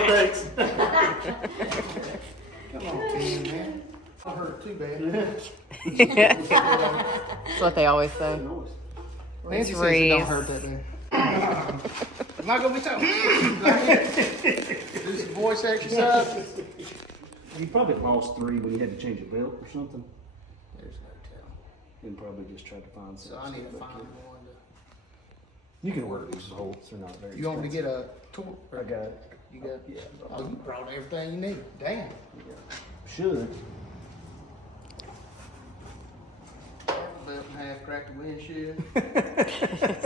thanks. Come on, Tim, man. I hurt too bad. That's what they always say. Nancy says it don't hurt that bad. I'm not gonna be talking. Do some voice exercise. You probably lost 3 when you had to change a belt or something. There's no telling. And probably just tried to find So something. I need to find one. You can order these bolts. They're not very You want me to expensive. get a tour? I got it. You got? Yeah. Oh, you brought everything you need. Damn. Should. Belt in half, cracked the windshield.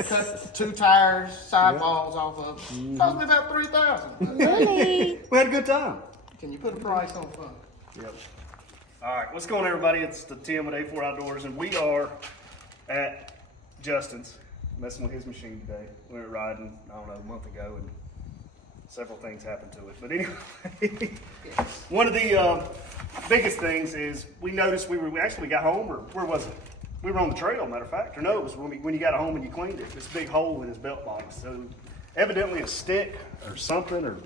Cut 2 tires, sidewalls off of it. Cost me about $3,000. Really? We had a good time. Can you put a price on fun? Yep. All right, what's going on, everybody? It's the Tim with A4 Outdoors, and we are at Justin's, messing with his machine today. We were riding, I don't know, a month ago, and several things happened to it. But anyway, one of the biggest things is we noticed we got home, or where was it? We were on the trail, matter of fact. Or no, it was when you got home and you cleaned it. This big hole in his belt box. So evidently a stick or something, or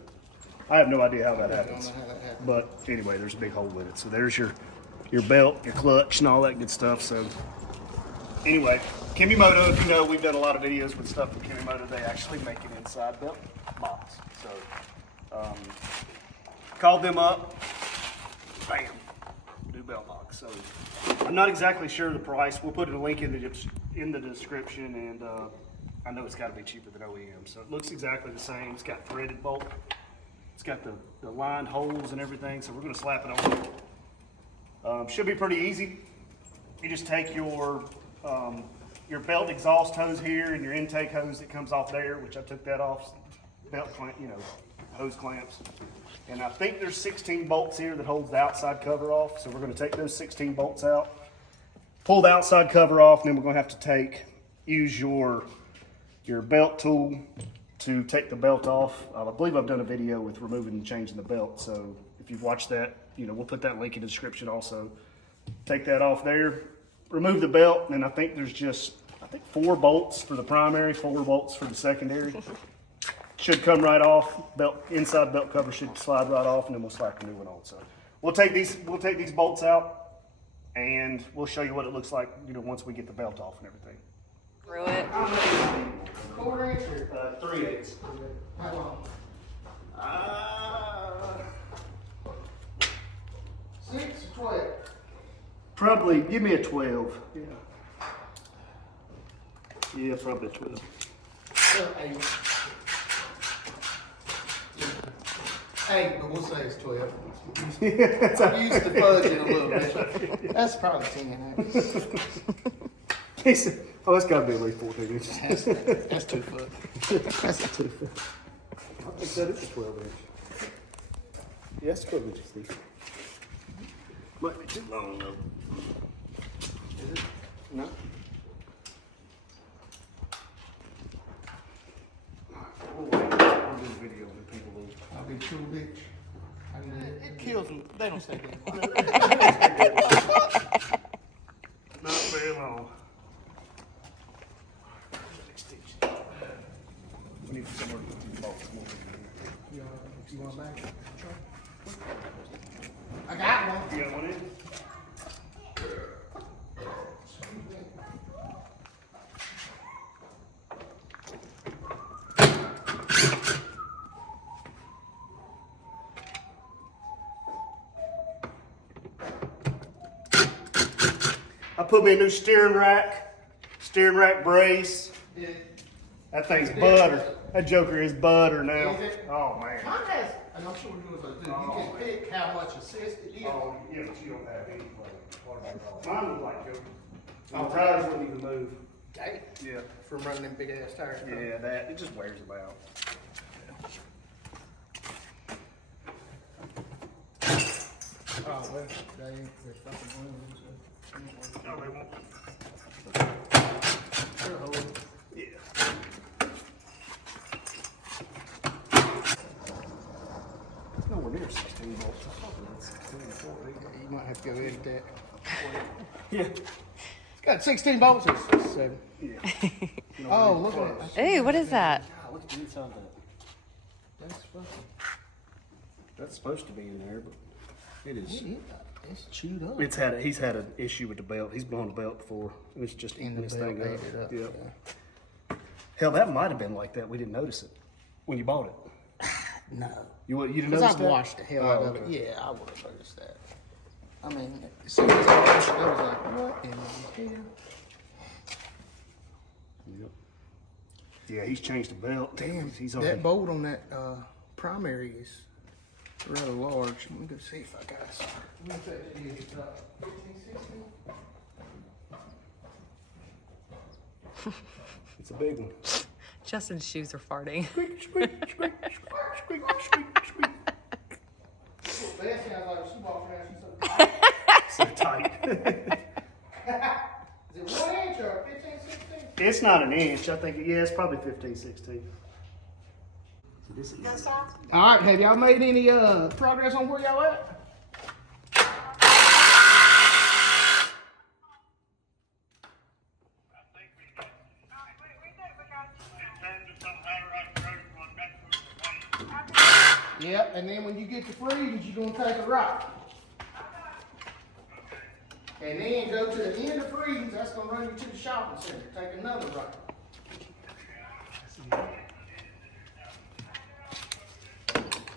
I have no idea how that happens. I don't know how that happened. But anyway, there's a big hole in it. So there's your belt, your clutch, and all that good stuff. So anyway, Kimimoto, if you know, we've done a lot of videos with stuff from Kimimoto. They actually make an inside belt box. So called them up, bam, new belt box. So I'm not exactly sure the price. We'll put a link in the description, and I know it's got to be cheaper than OEM. So it looks exactly the same. It's got threaded bolt. It's got the lined holes and everything. So we're going to slap it on. Should be pretty easy. You just take your belt exhaust hose here and your intake hose that comes off there, which I took that off, belt clamp, hose clamps. And I think there's 16 bolts here that holds the outside cover off. So we're going to take those 16 bolts out, pull the outside cover off, and then we're going to have to use your belt tool to take the belt off. I believe I've done a video with removing and changing the belt. So if you've watched that, we'll put that link in the description also. Take that off there, remove the belt, and I think there's just 4 bolts for the primary, 4 bolts for the secondary. Should come right off. Inside belt cover should slide right off, and then we'll slap the new one on. So we'll take these bolts out, and we'll show you what it looks like, once we get the belt off and everything. Through it. 4 inch or 3/8. how long? 6 or 12? Probably, give me a 12. Yeah, probably a 12. 8. 8, but we'll say it's 12. I'm used to fudging a little bit. That's probably 10. He said, oh, that's got to be at least 14 inches. That's 2 foot. That's a 2 foot. I think that is a 12 inch. Yeah, that's 12 inches deep. Might be too long though. Is it? No. I'll do a video when people lose. I'll be true bitch. It kills them. They don't stay there. Not very long. We need somewhere to put these bolts. You want back? I got one. You got one in? I put me a new steering rack brace. Yeah. That thing's butter. That joker is butter now. Is it? Oh man. Mine has, and I'm sure yours will do. You can pick how much assist it is. Oh yeah, but you don't have any play. Mine was like joker. The tires wouldn't even move. Dang. Yeah. From running them big ass tires. Yeah, it just wears them out. Oh, well, there's something on them. No, they won't. Sure, hold it. Yeah. It's nowhere near 16 volts. I thought it was 16 or 14. You might have to go edit that. Yeah. It's got 16 bolts. It's 7. Yeah. Oh, look at that. Ooh, what is that? God, look at the inside of that. That's fucking. That's supposed to be in there, but it is. It's chewed up. He's had an issue with the belt. He's blown the belt before, and it's just eating this thing ate it up. up. Yep. Hell, that might have been like that. We didn't notice it when you bought it. No. You didn't Because notice I've that? washed the hell out of it. okay. Yeah, I would have noticed that. I mean, as soon as I washed it, I was like, what in the hell? Yep. Yeah, he's changed the belt. Damn, he's that already. bolt on that primary is rather large. Let me go see if I got it. Let me check the digits up. 15, 16? It's a big one. Justin's shoes are farting. Squeak, squeak, squeak, squeak, squeak, squeak, squeak. That sounds like a football fan. So tight. Is it 1 inch or 15, 16? It's not an inch. I think, yeah, it's probably 15, 16. All right, have y'all made any progress on where y'all at? Yep, and then when you get to Freedom's, you're gonna take a right. And then go to the end of Freedom's, that's gonna run you to the shopping center. Take another right.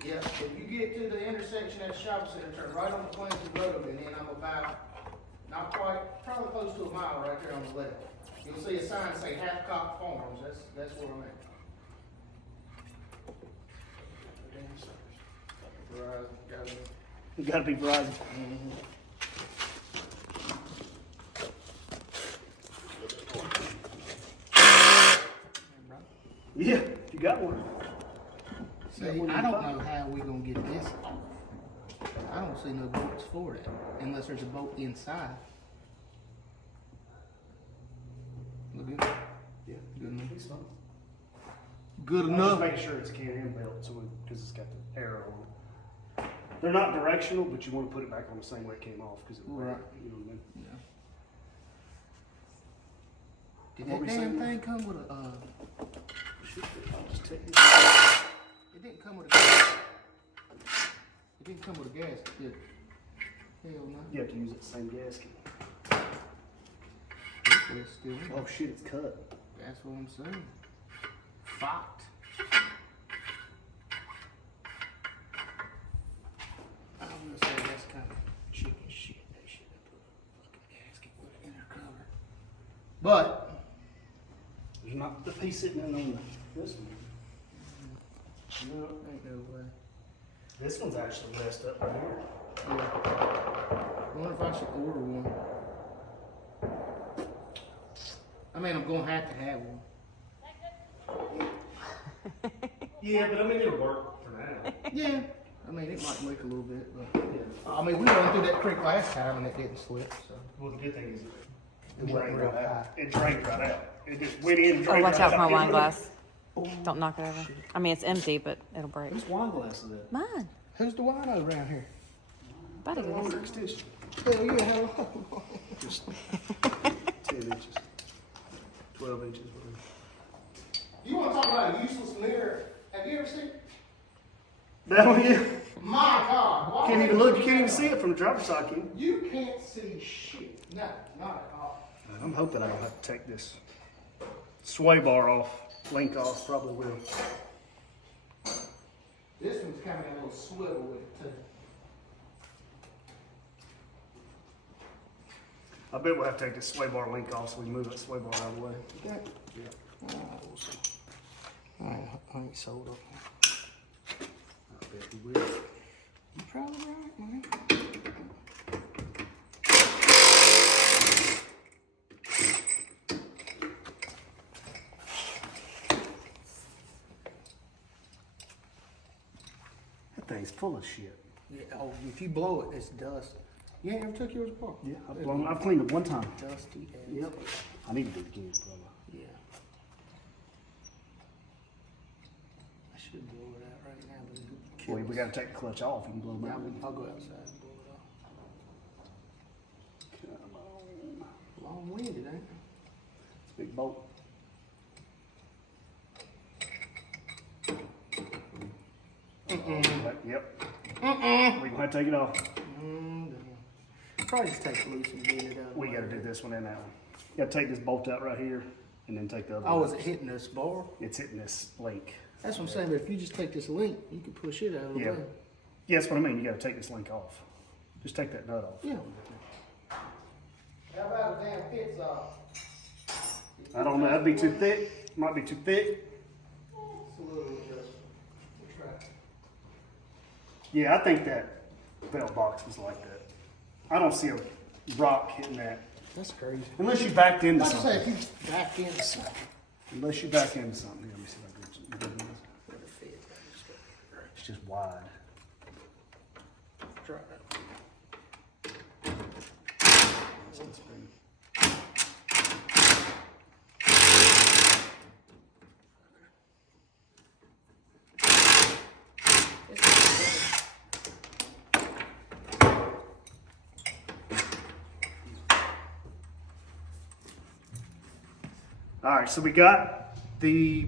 Yep, if you get to the intersection at the shopping center, turn right on the Quincy Road, and then I'm about, not quite, probably close to a mile right there on the left. You'll see a sign say Halfcock Farms, that's where I'm at. Verizon, got it. You gotta be Verizon. Yeah, you got one. See, I don't know how we gonna get this off. I don't see no bolts for it, unless there's a bolt inside. Look good? Yeah, Good enough. He's fine. Good I'm just enough. making sure it's a Can-Am belt, so because it's got the arrow on it. They're not directional, but you want to put it back on the same way it came off because it Right. You know what I mean? Yeah. Did What that we damn saying? thing come with a, Shoot, I'll just take this. it didn't come with a, it didn't come with a gasket, did it? Hell no. You have to use the same gasket. It's still in. Oh shit, it's cut. That's what I'm saying. Fucked. I'm gonna say that's kind of chicken shit. They should have put a fucking gasket with an inner cover. But, There's not the piece sitting in on this one. No, ain't no way. this one's actually messed up right here. Yeah. I wonder if I should order one. I mean, I'm gonna have to have one. Yeah, but I mean it'll work for now. Yeah. I mean, it might leak a little bit, but I mean, we went through that creek last time and it didn't slip, so. Well, the good thing is it It wasn't drained real right high. out. It drained right out. It just went in and Oh, drained watch right out for my out. wine glass. Don't knock it over. I mean, it's empty, but it'll break. Whose wine glass is that? Mine. Who's the wino around here? Buddy, Longer extension. Hell yeah, how long? Just 10 inches. 12 inches. Whatever. You wanna talk about a useless mirror? Have you ever seen? That one, yeah. My God. Why Can't even look. You can't even see it from the driver's side, can you? You can't see shit. No, not at all. I'm hoping I don't have to take this sway bar off, link off, probably will. This one's kind of got a little swivel with it too. I bet we'll have to take this sway bar link off so we can move that sway bar out of the way. Okay. Yeah. We'll see. I ain't sold up. I bet we will. You're probably right, man. That thing's full of shit. Yeah, oh, if you blow it, it's dust. You ain't ever took yours apart? Yeah, I've cleaned it one time. Dusty as. Yep. I need to do it again, probably. Yeah. I should blow it out right now, but it'll kill Well, we us. gotta take the clutch off. You can blow them Yeah, out. I'll go outside and blow it off. Come on. Long-winded, ain't it? It's a big bolt. Yep. We gonna have to take it off. Probably just take it loose and get it out. We gotta do this one and that one. You gotta take this bolt out right here and then take the other Oh, one. is it hitting this bar? It's hitting this link. That's what I'm saying, but if you just take this link, you can push it out of the Yeah. way. Yeah, that's what I mean. You gotta take this link off. Just take that nut off. Yeah. How about a damn pits off? I don't know. That'd be too thick. Might be too thick. It's a little adjustment. We'll try. Yeah, I think that belt box was like that. I don't see a rock hitting that. That's crazy. Unless you backed into Like I say, something. if you back into something. Unless you back into something. Here, let me see if I can get some. It'll fit. It's just wide. Try it. All right, so we got the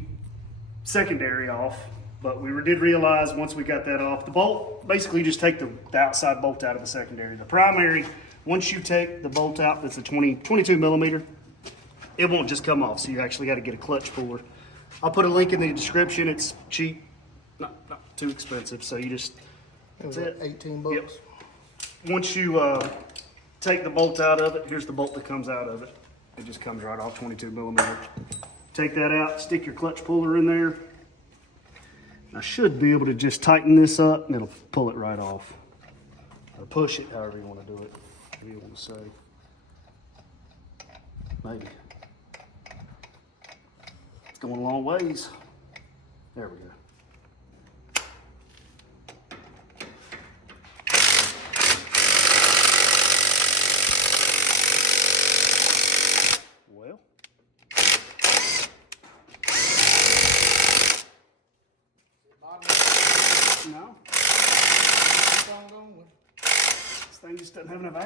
secondary off, but we did realize once we got that off, the bolt, basically you just take the outside bolt out of the secondary. The primary, once you take the bolt out, that's a 22 millimeter, it won't just come off, so you actually got to get a clutch puller. I'll put a link in the description. It's cheap, not too expensive, so you just, It was that's it. 18 bucks. Yep. Once you take the bolt out of it, here's the bolt that comes out of it. It just comes right off, 22 millimeter. Take that out, stick your clutch puller in there. I should be able to just tighten this up and it'll pull it right off. Or push it, however you want to do it. Whatever you want to say. Maybe. It's going a long ways. There we go. Well, no, this thing just doesn't have enough air.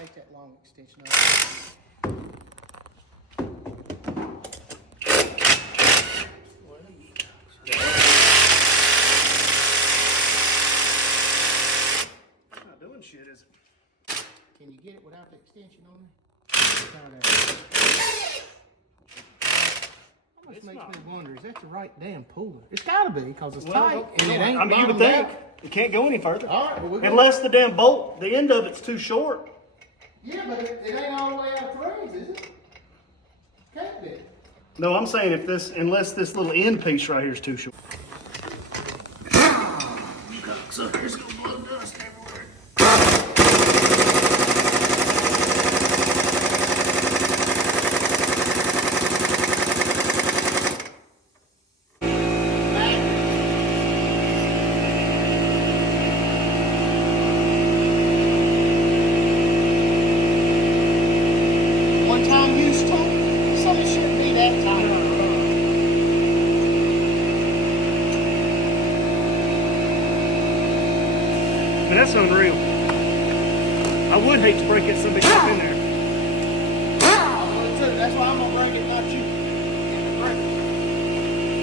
Take that long extension off. It's not doing shit, is it? Can you get it without the extension on there? Almost It's makes not. me wonder, is that the right damn puller? It's gotta be, because it's Well, tight and it ain't I mean, you would bottomed think out. it can't go any further. All right, well, we're gonna- Unless the damn bolt, the end of it's too short. Yeah, but it ain't all the way out of threes, is it? Can't be. No, I'm saying if this, unless this little end piece right here is too short. Cocksuckers gonna blow dust everywhere. One time used to, something shouldn't be that tight. But that's unreal. I would hate to break it so big stuff in there. That's why I'm gonna break it, not you. Break it.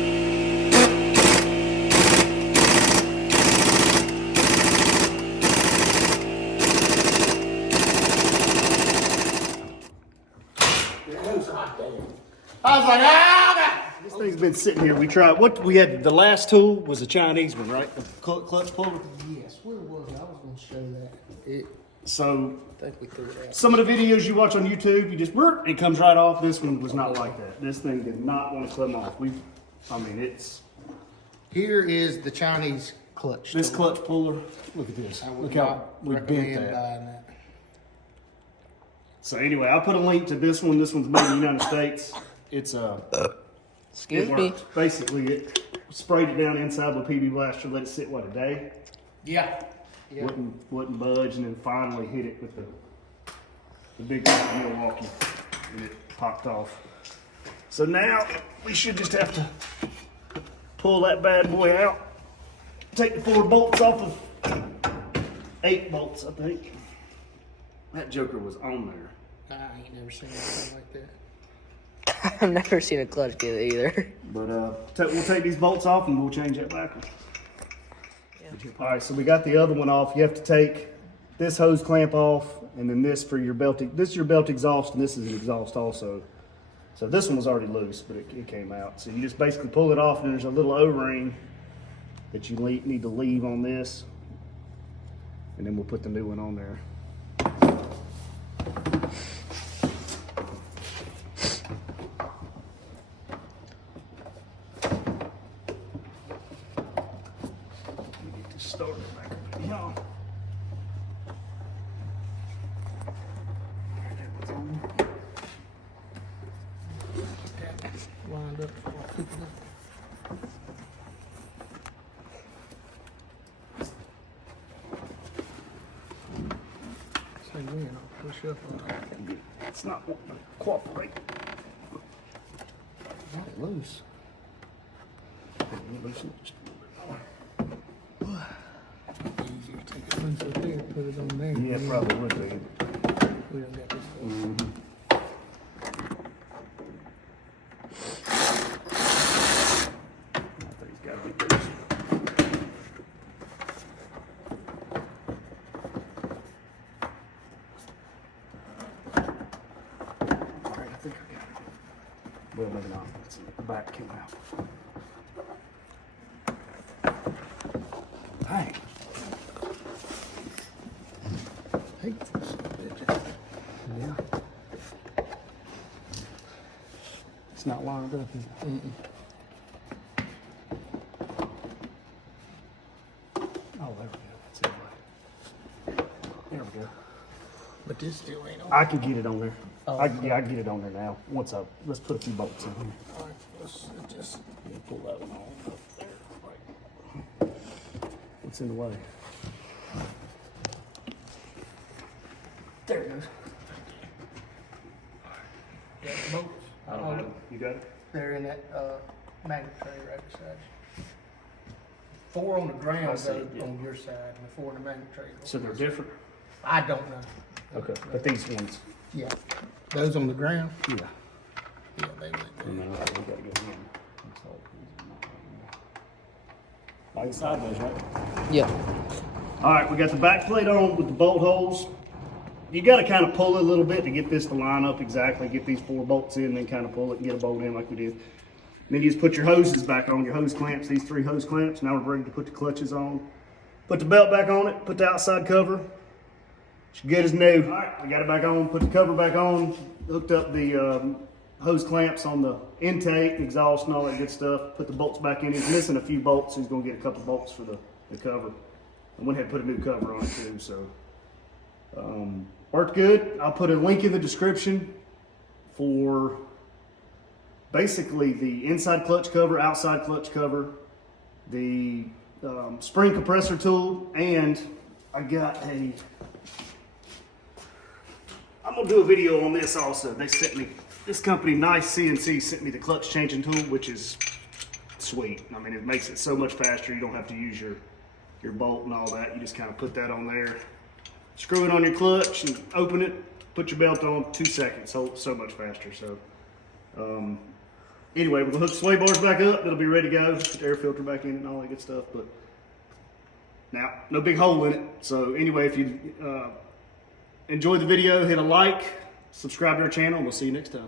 I was like, ah! This thing's been sitting here. We tried, what we had, the last tool was a Chinese one, right? The clutch puller. Yes, where was it? I was gonna show that. It, So I think we threw it out. some of the videos you watch on YouTube, you just, it comes right off. This one was not like that. This thing did not want to come off. It's, Here is the Chinese clutch. this tool. clutch puller, look at this. I would Look how not we bent recommend that. buying that. So anyway, I'll put a link to this one. This one's made in the United States. It's it Excuse me. works. Basically, it sprayed it down inside with PB Blaster, let it sit, what, a day? Yeah. Yeah. Wouldn't budge, and then finally hit it with the big one from Milwaukee, and it popped off. So now we should just have to pull that bad boy out, take the 4 bolts off of 8 bolts, I think. That joker was on there. I ain't never seen anything like that. I've never seen a clutch get it either. But we'll take these bolts off and we'll change that back. All right, so we got the other one off. You have to take this hose clamp off, and then this for your belt. This is your belt exhaust, and this is an exhaust also. So this one was already loose, but it came out. So you just basically pull it off, and there's a little O-ring that you need to leave on this, and then we'll put the new one on there. Get this started back up here. Lined up. Say when, I'll push up on it. It's not wanting to cooperate. Not loose. Loosen it just a little bit more. Easier to take it loose up there, put it on there. Yeah, probably would be. We done got this. I think it's gotta be loose. All right, I think I got it. Well, maybe not. Let's see. The back came out. Dang. Hate this bitch. Yeah. It's not lined up. Is it? Oh, there we go. That's it. There we go. But this still ain't on. I can get it on there. Oh. Yeah, I can get it on there now. Let's put a few bolts in here. Alright, let's just. Pull that one on up there. Right. What's in the way? There it goes. Got the bolts. I don't know. You got it? They're in that, magnet tray right beside you. 4 on the ground I see, though, yeah. on your side, and the 4 in the magnet tray. So they're different? I don't know. Okay. But these ones? Yeah. Those on the ground? Yeah. Yeah, they would. No, we gotta go in. Like sideways, right? Yeah. All right, we got the back plate on with the bolt holes. You got to kind of pull it a little bit to get this to line up exactly. Get these 4 bolts in, then kind of pull it and get a bolt in like we did. Then you just put your hoses back on, your hose clamps, these 3 hose clamps. Now we're ready to put the clutches on. Put the belt back on it, put the outside cover. It's good as new. All right, we got it back on, put the cover back on, hooked up the hose clamps on the intake, exhaust, and all that good stuff. Put the bolts back in. He's missing a few bolts, so he's gonna get a couple bolts for the cover. I went ahead and put a new cover on it too, so. Worked good. I'll put a link in the description for basically the inside clutch cover, outside clutch cover, the spring compressor tool, and I got I'm gonna do a video on this also. They sent me, this company, Nice CNC, sent me the clutch changing tool, which is sweet. I mean, it makes it so much faster. You don't have to use your bolt and all that. You just kind of put that on there, screw it on your clutch and open it, put your belt on, 2 seconds, so much faster. So anyway, we're gonna hook the sway bars back up. It'll be ready to go. Put the air filter back in it and all that good stuff. But now, no big hole in it. So anyway, if you enjoyed the video, hit a like, subscribe to our channel, and we'll see you next time.